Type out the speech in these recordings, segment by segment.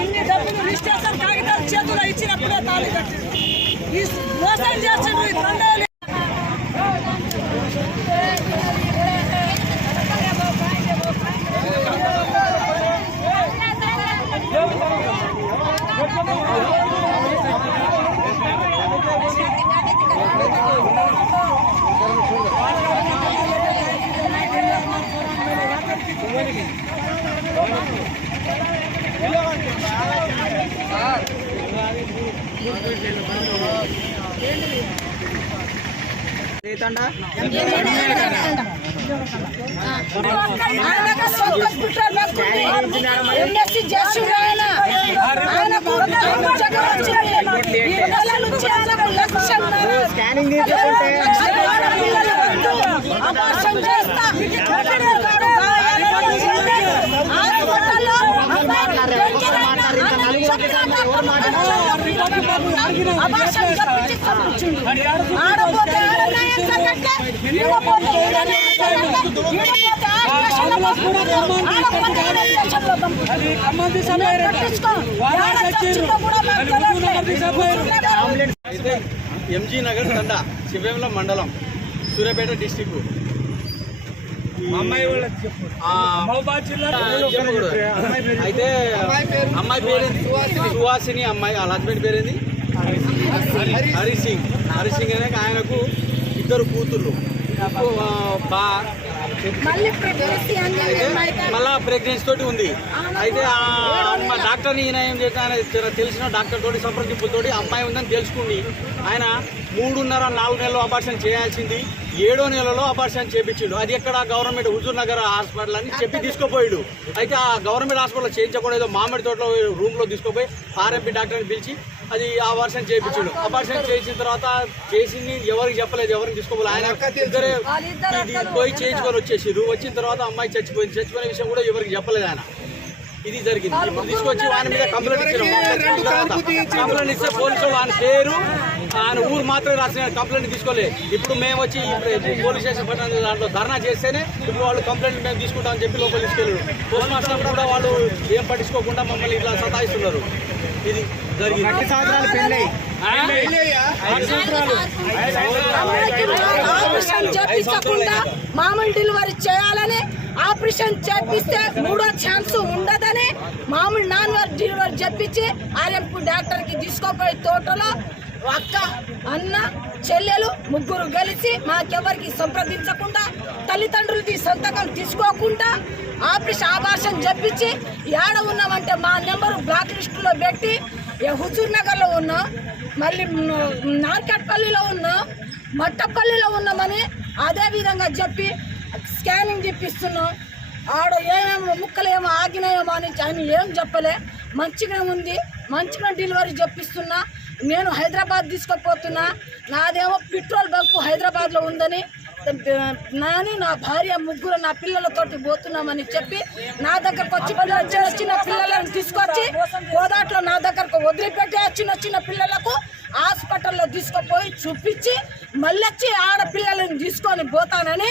ఇన్ని డబ్బులు రిజిస్ట్రేషన్ కాగితాలు చేతుల్లో ఇచ్చినప్పుడే తాళి కట్టి మోసం చేస్తాడు ఈ తండ్రి. ఎంజీ నగర్ తండా శివేముల మండలం సూర్యాపేట డిస్టిక్. అయితే అమ్మాయి పేరేంది సుహాసిని, అమ్మాయి వాళ్ళ హస్బెండ్ పేరేంది హరీష్ సింగ్. హరీష్ సింగ్ అనే ఆయనకు 2 కూతుర్లు. మళ్ళా ప్రెగ్నెన్సీ తోటి ఉంది. అయితే మా డాక్టర్ని ఈయన ఏం చేసిన తెలిసిన డాక్టర్ తోటి సంప్రదింపులతోటి అమ్మాయి ఉందని తెలుసుకుని ఆయన 3.5-4 నెలలు అబార్షన్ చేయాల్సింది 7వ నెలలో అబార్షన్ చేయించిండు. అది ఎక్కడ గవర్నమెంట్ హుజూర్ నగర్ హాస్పిటల్ అని చెప్పి తీసుకుపోయాడు. అయితే ఆ గవర్నమెంట్ హాస్పిటల్లో చేయించకూడదు, మామిడి తోటలో రూమ్లో తీసుకుపోయి ఆర్ఎంపీ డాక్టర్ని పిలిచి అది అబార్షన్ చేయించాడు. అబార్షన్ చేసిన తర్వాత చేసింది ఎవరికి చెప్పలేదు, ఎవరికి తీసుకోవాలి. ఆయన ఇద్దరే పోయి చేయించుకొని వచ్చేసారు. వచ్చిన తర్వాత అమ్మాయి చచ్చిపోయింది. చచ్చిపోయిన విషయం కూడా ఎవరికి చెప్పలేదు ఆయన. ఇది జరిగింది. ఇప్పుడు తీసుకొచ్చి ఆయన మీద కంప్లైంట్ ఇచ్చారు. కంప్లైంట్ ఇస్తే పోలీసులు ఆయన పేరు ఆయన ఊరు మాత్రమే రాసిన కంప్లైంట్ తీసుకోలేదు. ఇప్పుడు మేము వచ్చి పోలీస్ స్టేషన్ పట్టిన దాంట్లో ధర్నా చేస్తేనే ఇప్పుడు వాళ్ళు కంప్లైంట్ మేము తీసుకుంటామని చెప్పి లోపల తీసుకెళ్ళారు. పోస్ట్ మాస్టర్ కూడా వాళ్ళు ఏం పట్టించుకోకుండా మమ్మల్ని ఇట్లా సతాయిస్తున్నారు. ఇది జరిగింది. మామూలు డెలివరీ చేయాలని ఆపరేషన్ చేపిస్తే 3వ ఛాన్స్ ఉండదని మామూలు నార్మల్ డెలివరీ చేపించి ఆర్ఎంపీ డాక్టర్ కి తీసుకుపోయి తోటలో అక్క అన్న చెల్లెలు 3 కలిసి మాకెవరికి సంప్రదించకుండా తల్లిదండ్రులది సంతకం తీసుకోకుండా అబార్షన్ చెప్పించి ఏడ ఉన్నామంటే మా నెంబరు బ్లాక్ లిస్టులో పెట్టి హుజూర్ నగర్లో ఉన్నాం, మళ్ళీ నార్కట్పల్లిలో ఉన్నాం, మట్టపల్లిలో ఉన్నామని అదే విధంగా చెప్పి స్కానింగ్ చెప్పిస్తున్నాం. ఆడ ఏమేమో ముక్కలు ఏమో ఆగినాయేమో అని ఆయన ఏం చెప్పలే. మంచిగా ఉంది, మంచిగా డెలివరీ చెప్పిస్తున్నా. నేను హైదరాబాద్ తీసుకుపోతున్నా. నాదేమో పెట్రోల్ బంక్ హైదరాబాద్లో ఉందని నాని నా భార్య 3 నా పిల్లలతోటి పోతున్నామని చెప్పి నా దగ్గరకు వచ్చి చిన్న పిల్లలను తీసుకొచ్చి గోదాట్లో నా దగ్గరకు వదిలిపెట్టి చిన్న పిల్లలకు హాస్పిటల్లో తీసుకుపోయి చూపించి మళ్ళీ వచ్చి ఆడపిల్లలను తీసుకొని పోతానని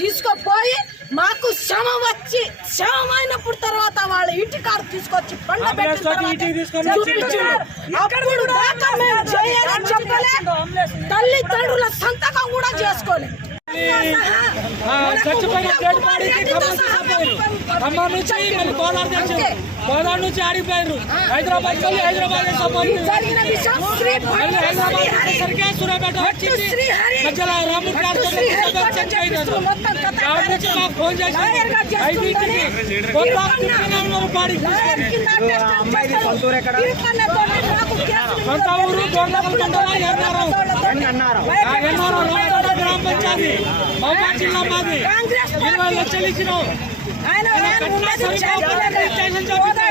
తీసుకుపోయి మాకు శవం వచ్చి శవం అయినప్పుడు తర్వాత వాళ్ళ ఇంటి కారు తీసుకొచ్చి తల్లిదండ్రుల సంతకం కూడా చేసుకోలేదు. ఖమ్మం నుంచి మళ్ళీ కోలార్ తెచ్చారు, కోలార్ నుంచి ఆడిపోయారు. హైదరాబాద్ వెళ్ళి హైదరాబాద్ హైదరాబాద్ సూర్యాపేట వచ్చింది. మధ్యలో రాముడు మాకు ఫోన్ చేసి 5ంటికి సొంత ఊరు గ్రామ పంచాయతీ మహబూబ్ జిల్లా మాది. 20 లక్షలు ఇచ్చినాం.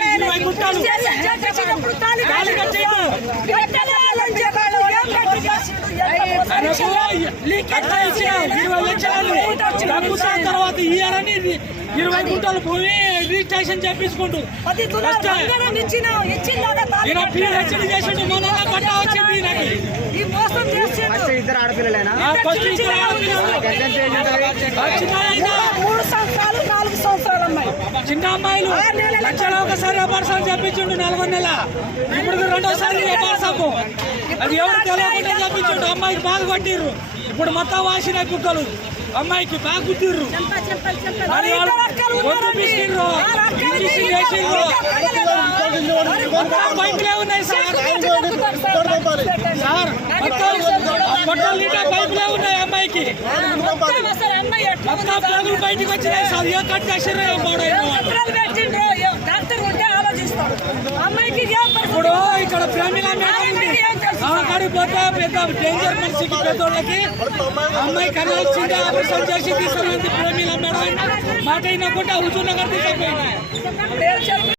20 గుంటలు తర్వాత ఇయ్యాలని 20 గుంటలు భూమి రిజిస్ట్రేషన్ చేపించుకుంటూ ఇద్దరు ఆడపిల్లలేనా? 3 సంవత్సరాలు 4 సంవత్సరాలు చిన్న అమ్మాయిలు లక్షలో ఒకసారి అపార్సం చెప్పించుండు 4 నెల, ఇప్పుడు రెండోసారి అపార్సము. అది ఎవరు తెలియకుండా చెప్పించుండు. అమ్మాయికి బాగా కొట్టిర్రు, ఇప్పుడు మొత్తం వాసినాయి కుక్కలు. అమ్మాయికి బాగా గుద్దిర్రు, మరి వాళ్ళు గొంతు పిసికిర్రు, ఇంజక్షన్ చేసిర్రు. మొత్తం పైపులే ఉన్నాయి సార్, మొత్తం నిండా పైపులే ఉన్నాయి అమ్మాయికి. మొత్తం ప్లగులు బయటకు వచ్చినాయి సార్. ఏ కట్ చేసిర్రు ఇప్పుడు ఇక్కడ ప్రేమిలా మేడం ఉంది. అక్కడికి పోతే పెద్ద డేంజర్ మనిషికి పెద్దోళ్ళకి అమ్మాయి కనాల్సిందే ఆపరేషన్ చేసి తీసుకుని ప్రేమిలా మేడం మాట అయినకుండా హుజూర్ నగర్ తీసుకుపోయింది.